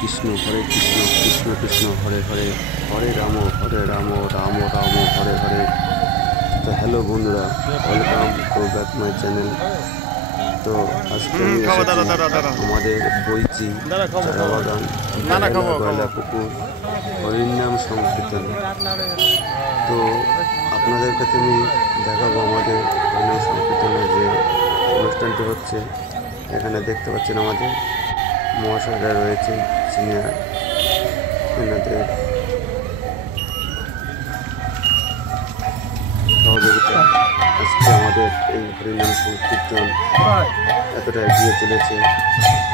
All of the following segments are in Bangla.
কৃষ্ণ কৃষ্ণ হরে হরে, হরে রাম রাম রাম হরে হরে। তো হ্যালো বন্ধুরা, welcome to back my channel. তো আজকে আমি এসেছি আমাদের বইচি চারা বাগান গয়লা পুকুর হরিনাম সংকীর্তনে। তো আপনাদের কাছে আমি দেখাবো আমাদের হরিনাম সংকীর্তনের যে অনুষ্ঠানটি হচ্ছে। এখানে দেখতে পাচ্ছেন আমাদের মহাশয়রা রয়েছে, সিনিয়র, এনাদের সহযোগিতা আজকে আমাদের এই হরিনাম সংকীর্তন এতটা এগিয়ে চলেছে।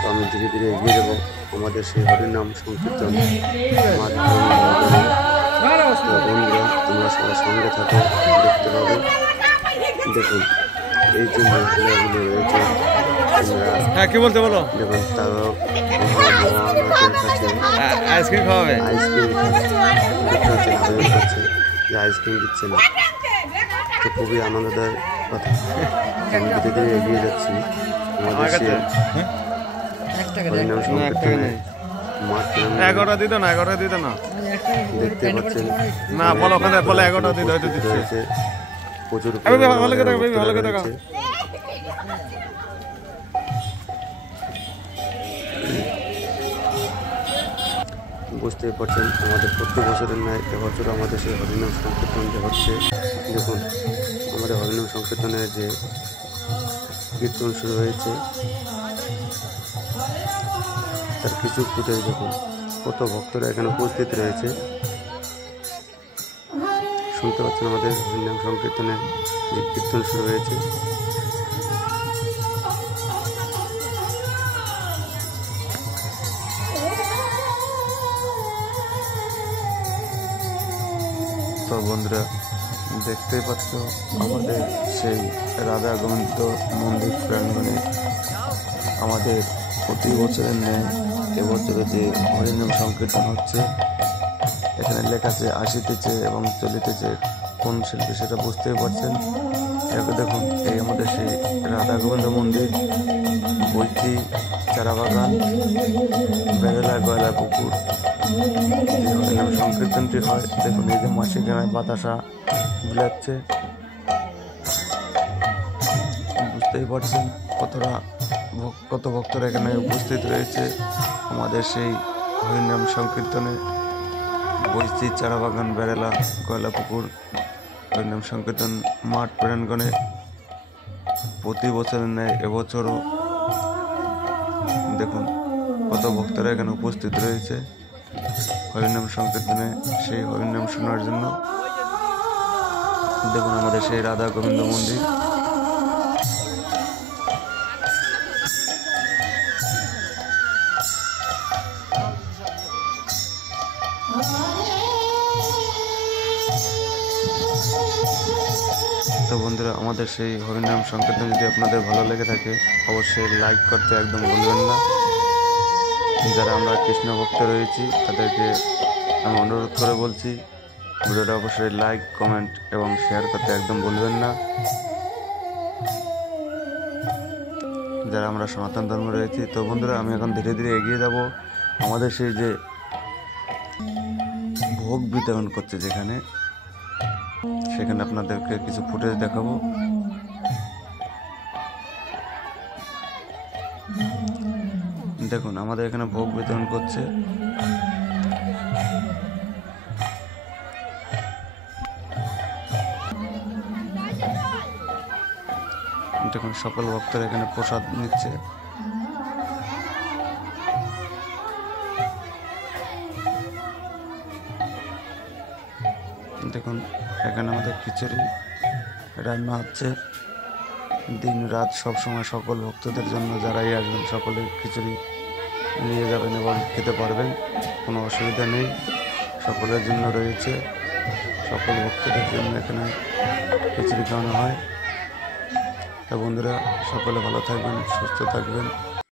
তো আমি ধীরে ধীরে এগিয়ে যাবো আমাদের সেই হরিনাম সংকীর্তন বন্ধুরা, তোমরা সবার সঙ্গে থাকো, দেখতে পাবে। দেখুন এই যে মহিলাগুলো রয়েছে, কি বলতে বলো, দেখুন তারাও কাছে আইসক্রিম খাওয়াবে, আইসক্রিম খাচ্ছে, আবেদন করছে যে আইসক্রিম দিচ্ছে না। তো খুবই আনন্দদায়ক কথা। আমি ধীরে ধীরে এগিয়ে যাচ্ছি আমাদের সে হরিনাম সংকীর্তনে মাঠ। 11টা দিত না, 11টা দিত না, দেখতে পাচ্ছেন না বলো ওখানে বলে 11টা দিতে হয়তো দিচ্ছে। প্রচুর দেখা বুঝতেই পারছেন আমাদের প্রত্যেক বছরের ন্যায় এবছর আমাদের সেই হরিনাম সংকীর্তন যে হচ্ছে। দেখুন আমাদের হরিনাম সংকীর্তনের যে কীর্তন শুরু হয়েছে তার কিছু ফুটেজ দেখুন, কত ভক্তরা এখানে উপস্থিত রয়েছে। শুনতে পাচ্ছেন আমাদের হরিনাম সংকীর্তনের যে কীর্তন শুরু হয়েছে। তো বন্ধুরা দেখতেই পাচ্ছ আমাদের সেই রাধা গোবিন্দ মন্দির প্রাঙ্গণে আমাদের প্রতি বছরের ন্যায় এবছরে যে হরিনাম সংকীর্তন হচ্ছে। এখানে লেখা আছে আসিতেছে এবং চলিতেছে কোন শিল্পী সেটা বুঝতেই পারছেন। এরপর দেখুন এই আমাদের সেই রাধা গোবিন্দ মন্দির, বইচি চারা বাগান, বেড়েলা গয়লা পুকুর যে হরিনাম সংকীর্তনটি হয়। দেখুন এই যে মাসিকানায় বাতাসা বিলাচ্ছে, বুঝতেই পারছেন কত ভক্তরা এখানে উপস্থিত রয়েছে আমাদের সেই হরিনাম সংকীর্তনে। বইচি চারা বাগান, বেড়েলা গয়লা পুকুর হরিনাম সংকীর্তন মাঠ প্রাঙ্গণে প্রতি বছরের ন্যায় এবছরও দেখুন কত ভক্তরা এখানে উপস্থিত রয়েছে হরিনাম সংকীর্তনে সেই হরিনাম শোনার জন্য। দেখুন আমাদের সেই রাধা গোবিন্দ মন্দির। তো বন্ধুরা আমাদের সেই হরিনাম সংকীর্তন যদি আপনাদের ভালো লেগে থাকে অবশ্যই লাইক করতে একদম ভুলবেন না। যারা আমরা কৃষ্ণ ভক্ত রয়েছি তাদেরকে আমি অনুরোধ করে বলছি ভিডিওটা অবশ্যই লাইক, কমেন্ট এবং শেয়ার করতে একদম ভুলবেন না। যারা আমরা সনাতন ধর্ম রয়েছি। তো বন্ধুরা আমি এখন ধীরে ধীরে এগিয়ে যাব আমাদের সেই যে ভোগ বিতরণ করছে যেখানে, সেখানে আপনাদেরকে কিছু ফুটেজ দেখাবো। দেখুন আমাদের এখানে ভোগ বিতরণ করছে। দেখুন সকল ভক্তরা এখানে প্রসাদ নিচ্ছে। দেখুন এখানে আমাদের খিচুড়ি রান্না হচ্ছে দিন রাত সব সময় সকল ভক্তদের জন্য। যারাই আসবেন সকলে খিচুড়ি নিয়ে যাবেন এবং খেতে পারবেন, কোনো অসুবিধা নেই। সকলের জন্য রয়েছে, সকল ভক্তদের জন্য এখানে খিচুড়ি খাওয়ানো হয়। তো বন্ধুরা সকলে ভালো থাকবেন, সুস্থ থাকবেন।